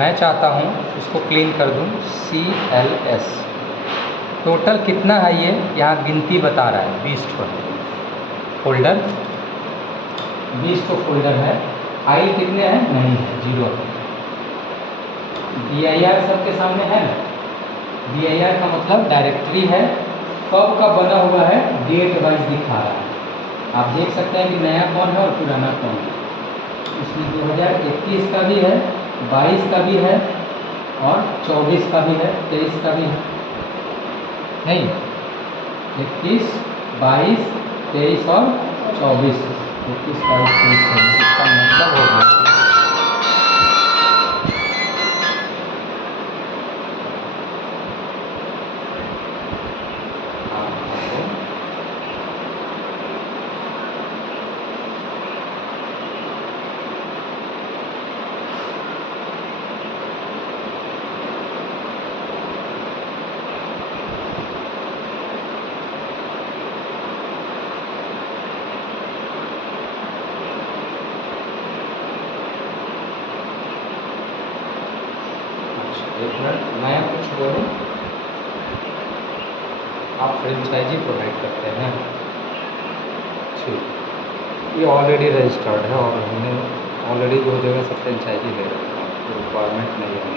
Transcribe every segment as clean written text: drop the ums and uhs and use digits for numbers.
मैं चाहता हूँ उसको क्लीन कर दूँ CLS। टोटल कितना है ये यहाँ गिनती बता रहा है 20 ठो फोल्डर, 20 ठो फोल्डर है। फाइल कितने हैं? नहीं है, 0 है। dir सबके सामने है ना, dir का मतलब डायरेक्टरी है, कब का बना हुआ है डेट वाइज दिखा रहा है। आप देख सकते हैं कि नया कौन है और पुराना कौन है। इसमें 2021 का भी है, 22 का भी है और 24 का भी है, 23 का भी है। नहीं, 21, 22, 23 और 24, 21, 22, 23, 24, इसका मतलब हो गया मैं कुछ बोलूँ, आप फ्रेंचाइजी प्रोवाइड करते हैं? ठीक, ये ऑलरेडी रजिस्टर्ड है और हमने ऑलरेडी 2 जगह से फ्रेंचाइजी ले रखा है, तो रिक्वायरमेंट नहीं है।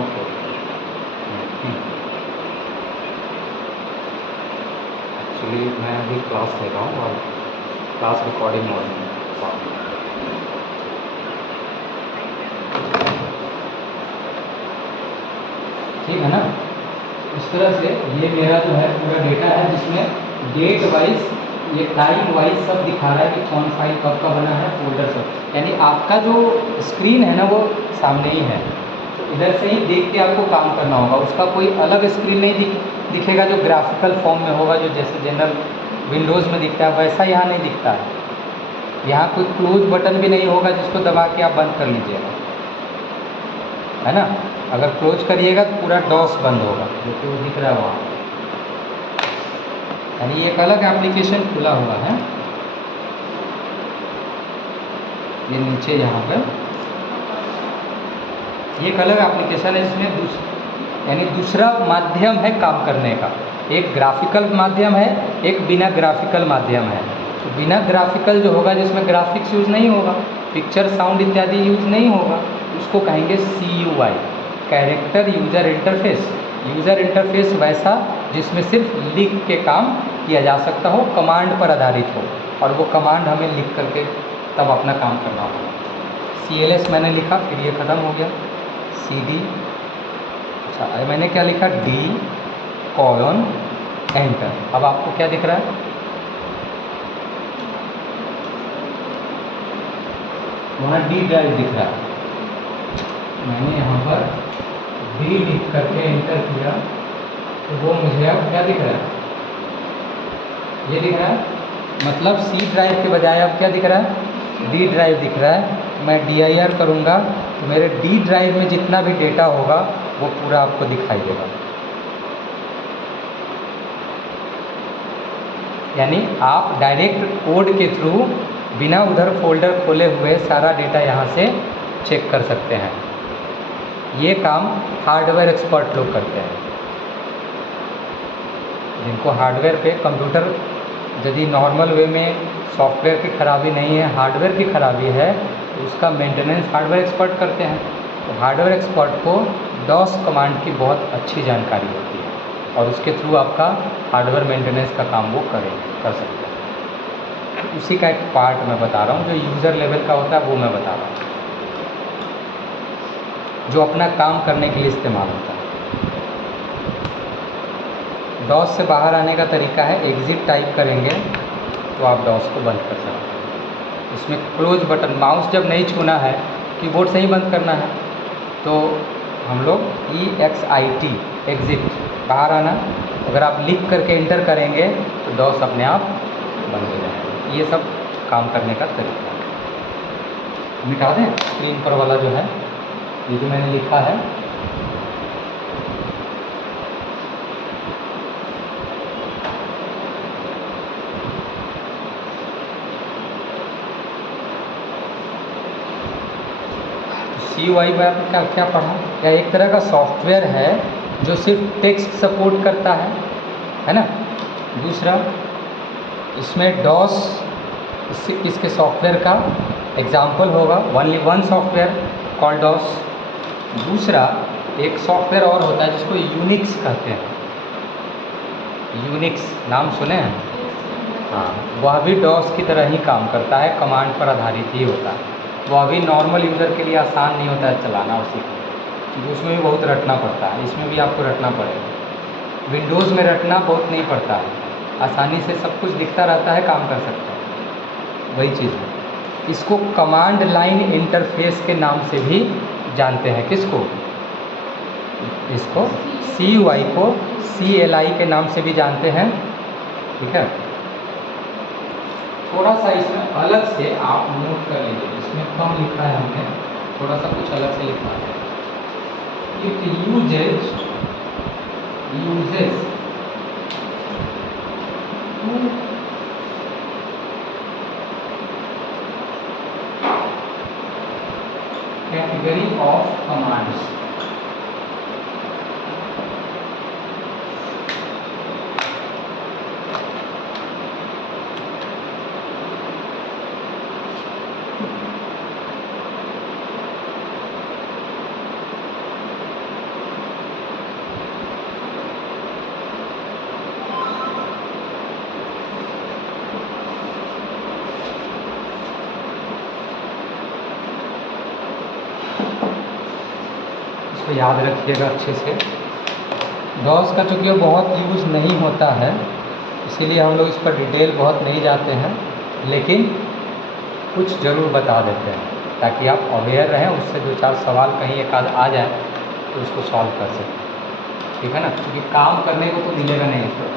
ओके, एक्चुअली मैं अभी क्लास ले रहा हूँ और क्लास रिकॉर्डिंग मोड में। ठीक है ना। इस तरह से ये मेरा जो है पूरा डेटा है जिसमें डेट वाइज, ये टाइम वाइज सब दिखा रहा है कि कौन फाइल कब का बना है, फोल्डर सब। यानी आपका जो स्क्रीन है ना वो सामने ही है, तो इधर से ही देख के आपको काम करना होगा। उसका कोई अलग स्क्रीन नहीं दिखेगा जो ग्राफिकल फॉर्म में होगा, जो जैसे जनरल विंडोज़ में दिखता है वैसा यहाँ नहीं दिखता है। यहाँ कोई क्लोज बटन भी नहीं होगा जिसको दबा के आप बंद कर लीजिएगा, है ना। अगर क्लोज करिएगा तो पूरा डॉस बंद होगा, जो कि वो दिख रहा है वहाँ। यानी एक अलग एप्लीकेशन खुला हुआ है, ये नीचे यहाँ पर ये एक अलग एप्लीकेशन है जिसमें यानी दूसरा माध्यम है काम करने का। एक ग्राफिकल माध्यम है, एक बिना ग्राफिकल माध्यम है। तो बिना ग्राफिकल जो होगा, जिसमें ग्राफिक्स यूज़ नहीं होगा, पिक्चर साउंड इत्यादि यूज़ नहीं होगा, उसको कहेंगे CUI, character user interface. User interface वैसा जिसमें सिर्फ लिख के काम किया जा सकता हो, कमांड पर आधारित हो, और वो कमांड हमें लिख करके तब अपना काम करना होगा। CLS मैंने लिखा, फिर ये ख़त्म हो गया। CD, अच्छा मैंने क्या लिखा, D कोलन एंटर। अब आपको क्या दिख रहा है, वहाँ D ड्राइव दिख रहा है। मैंने यहाँ पर D लिख करके एंटर किया तो वो मुझे अब क्या दिख रहा है, ये दिख रहा है। मतलब C ड्राइव के बजाय अब क्या दिख रहा है, D ड्राइव दिख रहा है। मैं dir करूँगा तो मेरे D ड्राइव में जितना भी डेटा होगा वो पूरा आपको दिखाई देगा। यानी आप डायरेक्ट कोड के थ्रू बिना उधर फोल्डर खोले हुए सारा डेटा यहाँ से चेक कर सकते हैं। ये काम हार्डवेयर एक्सपर्ट लोग करते हैं, जिनको हार्डवेयर पे कंप्यूटर यदि नॉर्मल वे में सॉफ्टवेयर की खराबी नहीं है, हार्डवेयर की खराबी है, तो उसका मेंटेनेंस हार्डवेयर एक्सपर्ट करते हैं। तो हार्डवेयर एक्सपर्ट को DOS कमांड की बहुत अच्छी जानकारी होती है और उसके थ्रू आपका हार्डवेयर मेंटेनेंस का काम वो कर सकते हैं। उसी का एक पार्ट मैं बता रहा हूँ, जो यूज़र लेवल का होता है वो मैं बता रहा हूँ, जो अपना काम करने के लिए इस्तेमाल होता है। DOS से बाहर आने का तरीका है, एग्ज़िट टाइप करेंगे तो आप DOS को बंद कर सकते हैं। इसमें क्लोज बटन, माउस जब नहीं छूना है, कीबोर्ड से ही बंद करना है, तो हम लोग EXIT एग्ज़िट, बाहर आना। अगर आप लिख करके एंटर करेंगे तो DOS अपने आप बंद हो जाएगा। ये सब काम करने का तरीका है। मिटा दें स्क्रीन पर वाला जो है, ये जो मैंने लिखा है, CUI में आपने क्या क्या पढ़ा? या एक तरह का सॉफ्टवेयर है जो सिर्फ टेक्स्ट सपोर्ट करता है ना। दूसरा, इसमें डॉस इसके सॉफ्टवेयर का एग्जाम्पल होगा, only one software called DOS. दूसरा, एक सॉफ्टवेयर और होता है जिसको यूनिक्स कहते हैं। यूनिक्स नाम सुने हैं? हाँ, वह भी डॉस की तरह ही काम करता है, कमांड पर आधारित ही होता है। वह भी नॉर्मल यूज़र के लिए आसान नहीं होता है चलाना और सीखना, क्योंकि उसमें भी बहुत रटना पड़ता है। इसमें भी आपको रटना पड़ेगा। विंडोज़ में रटना बहुत नहीं पड़ता है, आसानी से सब कुछ दिखता रहता है, काम कर सकते हैं, वही चीज़ है। इसको कमांड लाइन इंटरफेस के नाम से भी जानते हैं। किसको? इसको CUI को CLI के नाम से भी जानते हैं। ठीक है, थोड़ा सा इसमें अलग से आप नोट कर लीजिए, इसमें कम लिखा है हमने, थोड़ा सा कुछ अलग से लिखा है। It uses category of commands. इसको याद रखिएगा अच्छे से। डॉस का चूँकि बहुत यूज़ नहीं होता है, इसीलिए हम लोग इस पर डिटेल बहुत नहीं जाते हैं, लेकिन कुछ ज़रूर बता देते हैं ताकि आप अवेयर रहें। उससे दो चार सवाल कहीं एक आध आ जाए तो उसको सॉल्व कर सकें। ठीक है ना, क्योंकि काम करने को तो मिलेगा नहीं इस पर।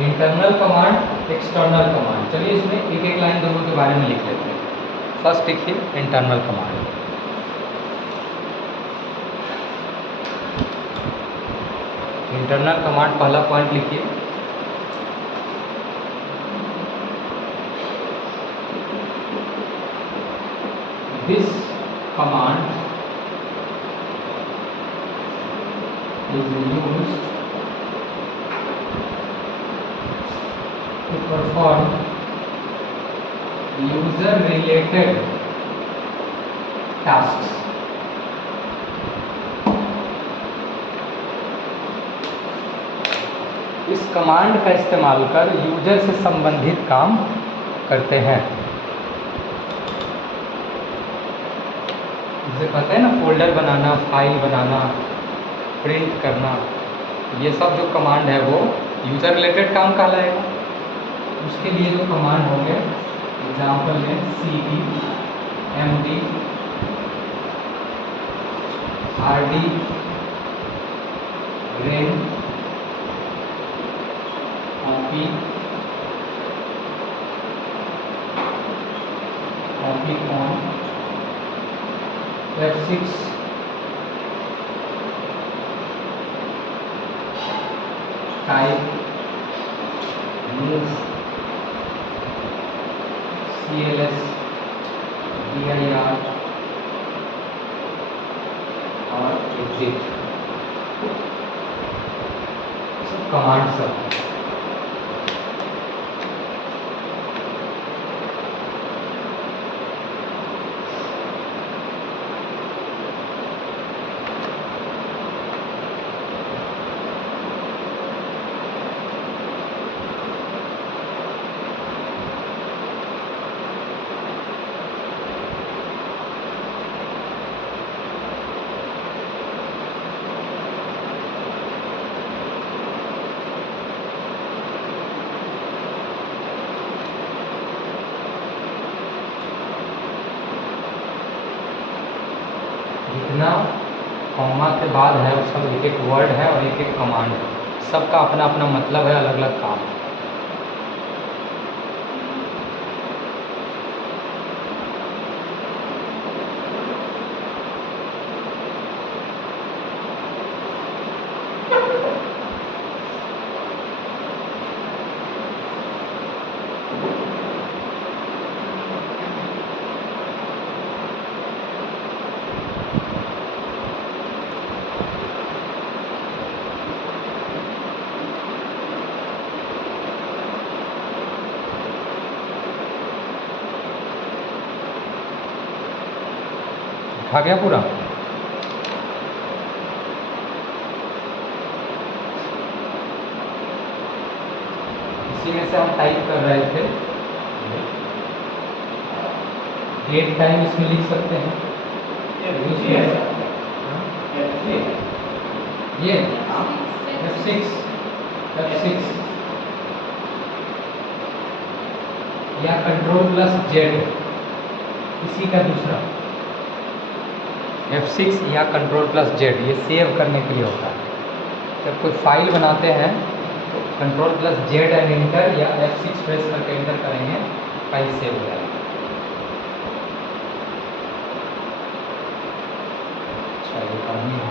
Internal command, external command. चलिए इसमें एक एक लाइन दोनों के बारे में लिख लेते हैं। फर्स्ट लिखिए इंटरनल कमांड। इंटरनल कमांड पहला पॉइंट लिखिए। This command is used to perform user related tasks। इस कमांड का इस्तेमाल कर यूजर से संबंधित काम करते हैं। जैसे कहते हैं ना, फोल्डर बनाना, फाइल बनाना, प्रिंट करना, ये सब जो कमांड है वो यूजर रिलेटेड काम कहलाएगा। उसके लिए जो कमांड होंगे, एग्जाम्पल में cd, md, rd, ren, copy, on, F6, type, move, CLS, dir और exit, सब कमांड सब। जितना कॉमा के बाद है वो सब एक एक वर्ड है और एक एक कमांड है, सबका अपना अपना मतलब है, अलग अलग काम है। आ गया पूरा? इसी में से हम टाइप कर रहे थे, डेट टाइम इसमें लिख सकते हैं। ये F6 या Ctrl+Z, इसी का दूसरा F6 या Ctrl+Z, ये सेव करने के लिए होता है। जब कोई फाइल बनाते हैं तो Ctrl+Z एंड एंटर या F6 प्रेस करके एंटर करेंगे, फाइल सेव हो जाएगी। अच्छा, ये काम ही है।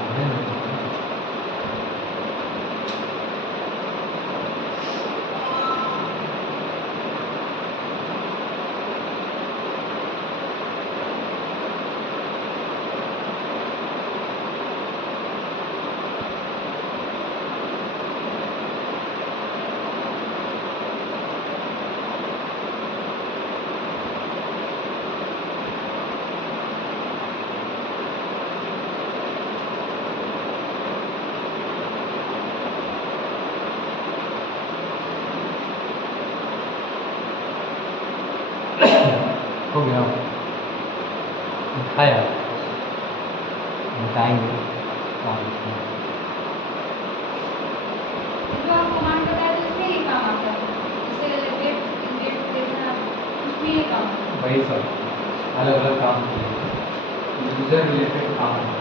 हो गया, दिखाया, बताएंगे। जो आप कमांड बताए थे उसमें ये काम आता है, जैसे डेट देखना, उसमें ये काम आता है। वही सब अलग अलग काम यूजर रिलेटेड काम होता है।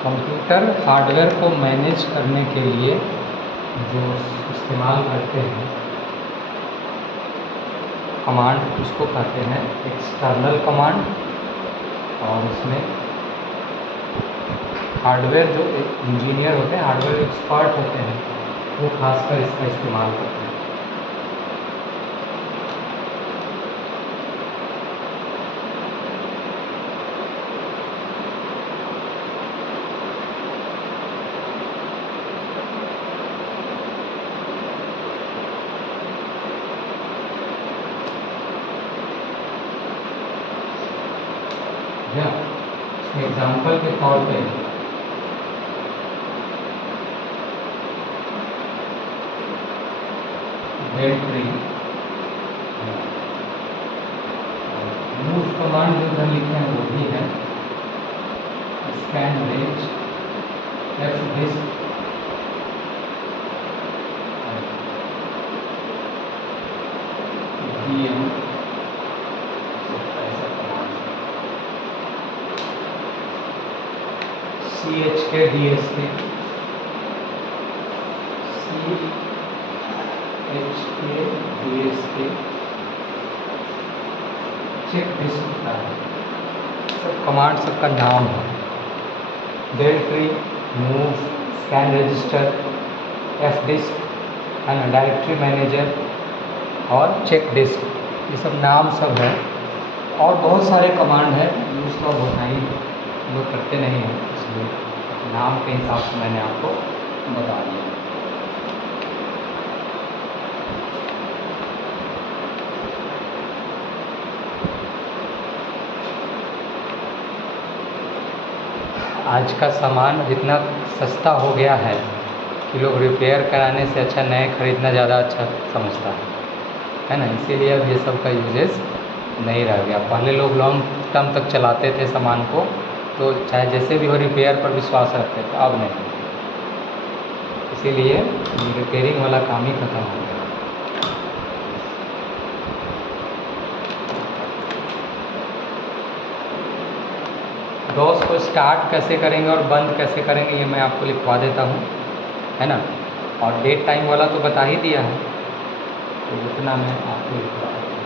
कंप्यूटर हार्डवेयर को मैनेज करने के लिए जो इस्तेमाल करते हैं कमांड, उसको कहते हैं एक्सटर्नल कमांड। और इसमें हार्डवेयर जो इंजीनियर होते हैं, हार्डवेयर एक्सपर्ट होते हैं, वो खासकर इसका इस्तेमाल करते हैं। एग्जाम्पल के तौर पे ट्री मूव कमांड जो इधर लिखे हैं वो भी है, scan range, F disk, DM, CHK DSK, CHK DSK, check disk होता है। सब कमांड सबका नाम है। Directory, move, scan register, F disk है ना, डायरेक्टरी मैनेजर और चेक डिस्क, ये सब नाम सब है। और बहुत सारे कमांड हैं, यूज़ तो होता ही लोग करते नहीं हैं, इसलिए नाम के हिसाब से मैंने आपको बता दिया। आज का सामान इतना सस्ता हो गया है कि लोग रिपेयर कराने से अच्छा नए खरीदना ज़्यादा अच्छा समझता है ना। इसीलिए अब ये सब का यूजेस नहीं रह गया। पहले लोग लॉन्ग टर्म तक चलाते थे सामान को, तो चाहे जैसे भी हो रिपेयर पर विश्वास रखते थे, अब नहीं। इसीलिए रिपेयरिंग वाला काम ही खत्म हो गया। डॉस को स्टार्ट कैसे करेंगे और बंद कैसे करेंगे ये मैं आपको लिखवा देता हूँ, है ना। और डेट टाइम वाला तो बता ही दिया है, तो उतना मैं आपको लिखवा देता हूँ।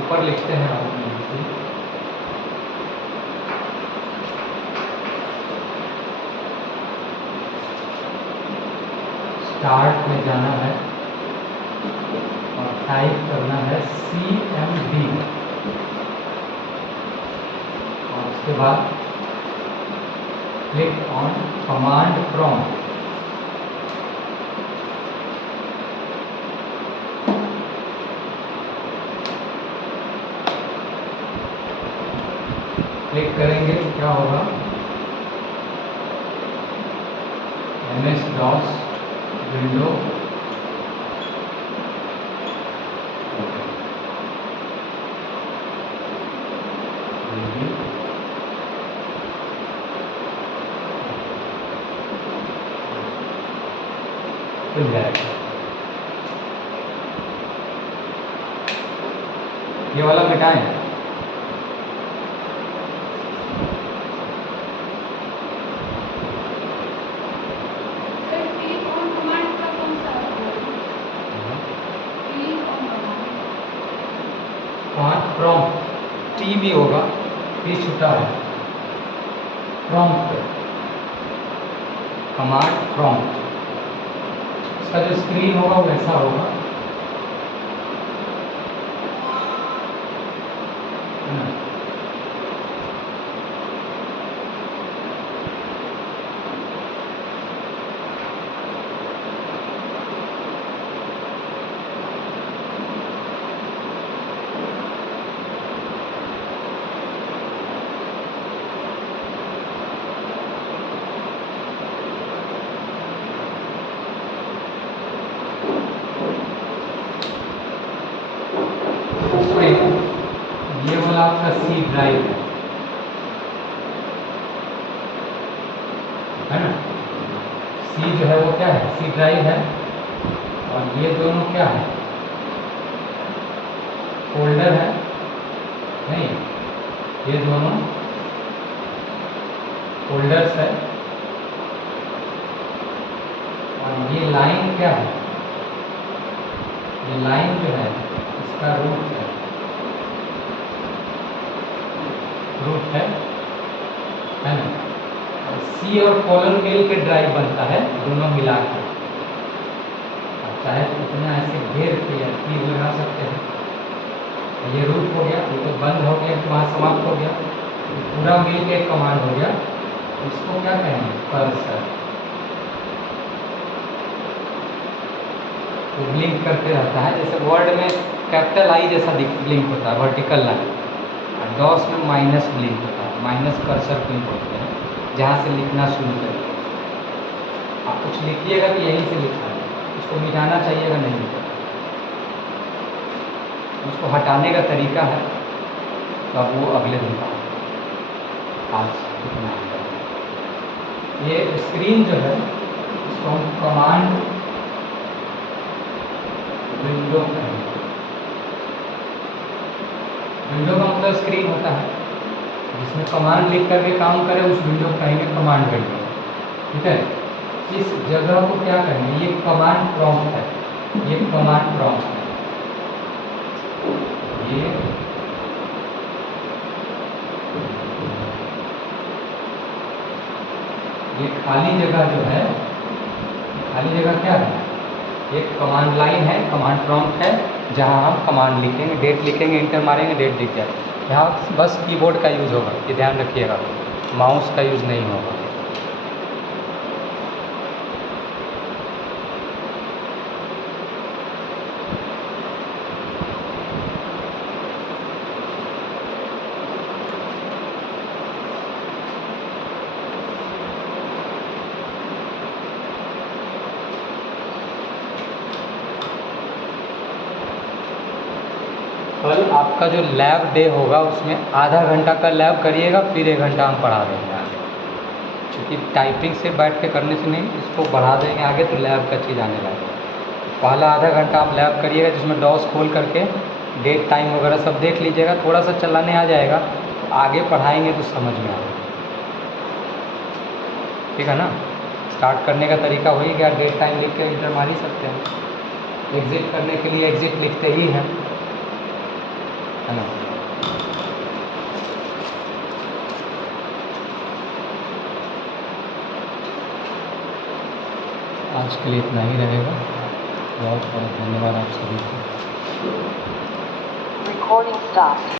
ऊपर लिखते हैं आप स्टार्ट में जाना है और टाइप करना है CMD और उसके बाद click on command prompt. Click करेंगे तो क्या होगा, MS-DOS विंडो खुल जाएगा। ये वाला मिटाएं। सर क्लिक ऑन कमांड का कौन सा click on command prompt T भी होगा, टी छुटा है, प्रॉम्प्ट कमांड प्रॉम्प्ट, इसका जो स्क्रीन होगा वैसा होगा, है ना। ये वाला आपका C ड्राइव है ना। C जो है वो क्या है, C ड्राइव है, और ये दोनों क्या है, फोल्डर है, नहीं ये दोनों फोल्डर्स है, और ये लाइन क्या है, ये लाइन जो है इसका रूट है ना। और C और कॉलम मिल के ड्राइव बनता है, दोनों मिला के। चाहे तो इतना ऐसे घेर के या तीर लगा सकते हैं। ये रूट हो गया, ये तो बंद हो गया, वहाँ समाप्त हो गया, ये पूरा मिल के एक कमांड हो गया। इसको क्या कहेंगे, कर्सर। तो ब्लिंक करते रहता है, जैसे वर्ड में कैपिटल I जैसा ब्लिंक होता है, वर्टिकल लाइन, और डॉस में माइनस ब्लिंक होता है, माइनस कर्सर ब्लिंक होते हैं, जहाँ से लिखना शुरू करें। आप कुछ लिखिएगा तो यहीं से लिखना है, उसको मिटाना चाहिएगा नहीं, उसको हटाने का तरीका है, तो अब वो अगले दिन का आज इतना है। ये स्क्रीन जो है इसको हम कमांड विंडो करेंगे। विंडो का मतलब स्क्रीन होता है जिसमें कमांड लिख करके काम करे, उस विंडो को कहेंगे कमांड विंडो, ठीक है। इस जगह को क्या कहेंगे, ये कमांड प्रॉम्प्ट है, ये कमांड प्रॉम्प्ट है, ये खाली जगह जो है, खाली जगह क्या है, एक कमांड लाइन है, कमांड प्रॉम्प्ट है, जहां हम कमांड लिखेंगे, डेट लिखेंगे, इंटर मारेंगे, डेट दिख जाए। यहाँ बस कीबोर्ड का यूज़ होगा, ये ध्यान रखिएगा, माउस का यूज़ नहीं होगा। कल आपका जो लैब डे होगा उसमें आधा घंटा का लैब करिएगा, फिर 1 घंटा हम पढ़ा देंगे आगे, क्योंकि टाइपिंग से बैठ के करने से नहीं, इसको बढ़ा देंगे आगे तो लैब का चीज़ आने लगेगा। पहला आधा घंटा आप लैब करिएगा, जिसमें डॉस खोल करके डेट टाइम वगैरह सब देख लीजिएगा, थोड़ा सा चलाने आ जाएगा तो आगे पढ़ाएंगे तो समझ में आएगा। ठीक है ना। स्टार्ट करने का तरीका वही गया, डेट टाइम लिख के इंटर मार ही सकते हैं। एग्ज़िट करने के लिए एग्ज़िट लिखते ही हैं, है ना। आज के लिए इतना ही रहेगा। बहुत बहुत धन्यवाद आप सभी को। Recording stopped.